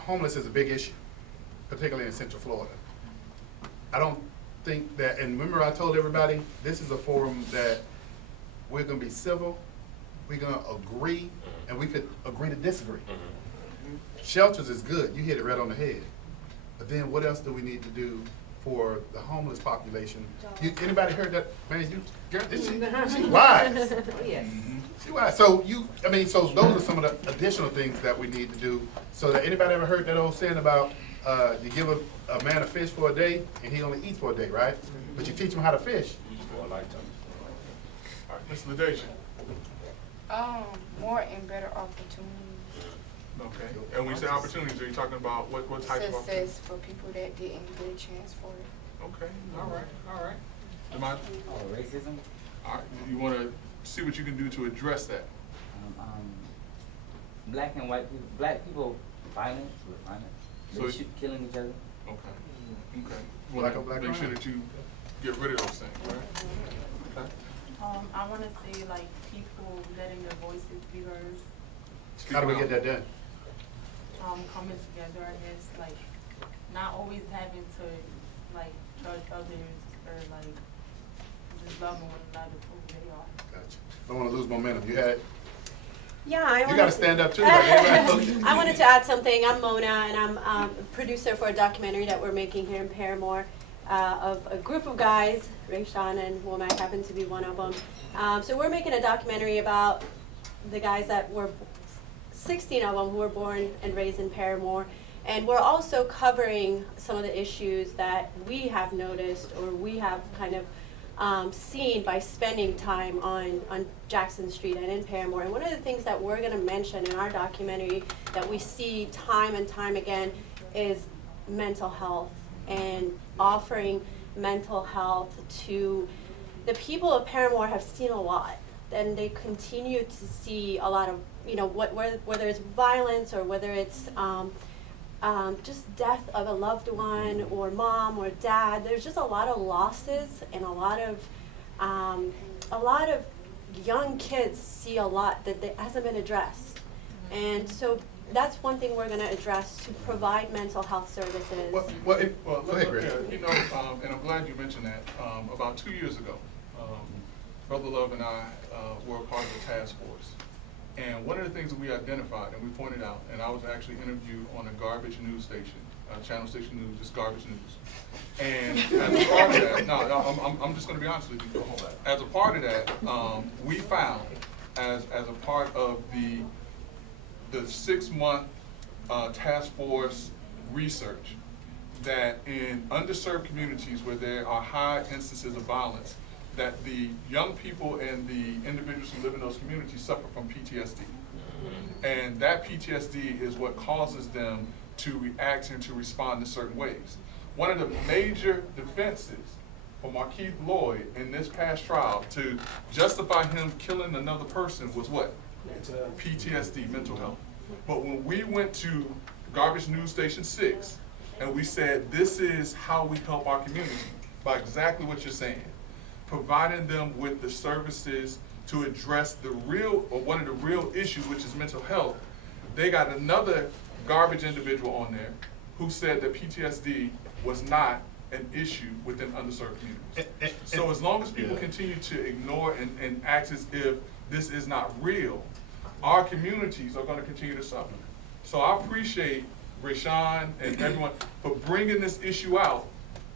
homeless is a big issue, particularly in Central Florida. I don't think that, and remember I told everybody, this is a forum that we're gonna be civil, we're gonna agree, and we could agree to disagree. Shelters is good, you hit it right on the head. But then what else do we need to do for the homeless population? Anybody heard that? Man, girl, she wise. Oh, yes. She wise. So so those are some of the additional things that we need to do. So that anybody ever heard that old saying about you give a man a fish for a day and he only eats for a day, right? But you teach him how to fish. For a lifetime. All right, Ms. LaDacia. More and better opportunities. Okay. And when you say opportunities, are you talking about what type of opportunities? Success for people that didn't get a chance for it. Okay, all right. Demond? Oh, racism? All right, you want to see what you can do to address that? Black and white people, black people violence, with violence. So They killing each other. Okay. You Black want on black to make sure crime. that you get rid of those things, right? Okay. I want to say like people letting their voices be heard, Speak How do we now. get that done? coming together, I guess, like not always having to like judge others or like just loving one another for who they are. Gotcha. Don't want to lose momentum. You had, Yeah, I you wanted got to stand up too. Like everybody. I wanted to add something. I'm Mona, and I'm a producer for a documentary that we're making here in Paramore of a group of guys, Ray Sean and Womack happen to be one of them. So we're making a documentary about the guys that were 16 of them who were born and raised in Paramore. And we're also covering some of the issues that we have noticed or we have kind of seen by spending time on Jackson Street and in Paramore. And one of the things that we're going to mention in our documentary that we see time and time again is mental health and offering mental health to the people of Paramore have seen a lot. And they continue to see a lot of, whether it's violence or whether it's just death of a loved one or mom or dad. There's just a lot of losses and a lot of young kids see a lot that hasn't been addressed. And so that's one thing we're going to address to provide mental health services. Well, Go ahead, Greg. and I'm glad you mentioned that. About 2 years ago, Brother Love and I were a part of the task force. And one of the things that we identified and we pointed out, and I was actually interviewed on a garbage news station, channel station news, just garbage news. And as a part of that, I'm just going to be honest with you. As a part of that, we found, as a part of the 6-month task force research, that in underserved communities where there are high instances of violence, that the young people and the individuals who live in those communities suffer from PTSD. And that PTSD is what causes them to react and to respond in certain ways. One of the major defenses for Markeith Lloyd in this past trial to justify him killing another person was what? PTSD, mental health. But when we went to Garbage News Station 6 and we said, this is how we help our community, by exactly what you're saying, providing them with the services to address one of the real issues, which is mental health. They got another garbage individual on there who said that PTSD was not an issue within underserved communities. So as long as people continue to ignore and act as if this is not real, our communities are going to continue to suffer. So I appreciate Rashawn and everyone for bringing this issue out,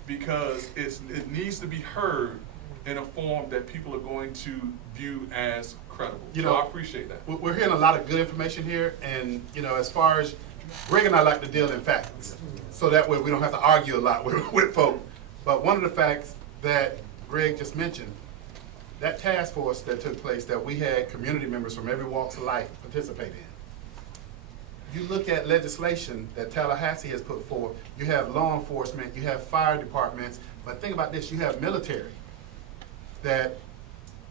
because it needs to be heard in a form that people are going to view as credible. So I appreciate that. We're hearing a lot of good information here, and as far as Greg and I like to deal in facts, so that way we don't have to argue a lot with folk. But one of the facts that Greg just mentioned, that task force that took place, that we had community members from every walks of life participate in. You look at legislation that Tallahassee has put forth, you have law enforcement, you have fire departments, but think about this, you have military that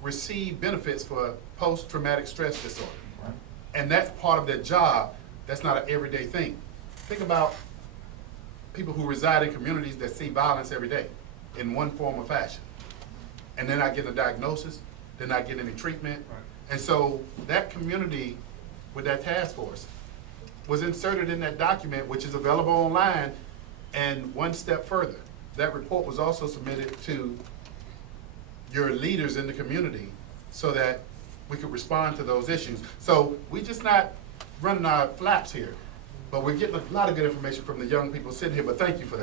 receive benefits for post-traumatic stress disorder. Right. And that's part of their job. That's not an everyday thing. Think about people who reside in communities that see violence every day in one form or fashion. And they're not getting a diagnosis, they're not getting any treatment. Right. And so that community with that task force, was inserted in that document, which is available online. And one step further, that report was also submitted to your leaders in the community so that we could respond to those issues. So we just not running our flaps here, but we're getting a lot of good information from the young people sitting here, but thank you for that.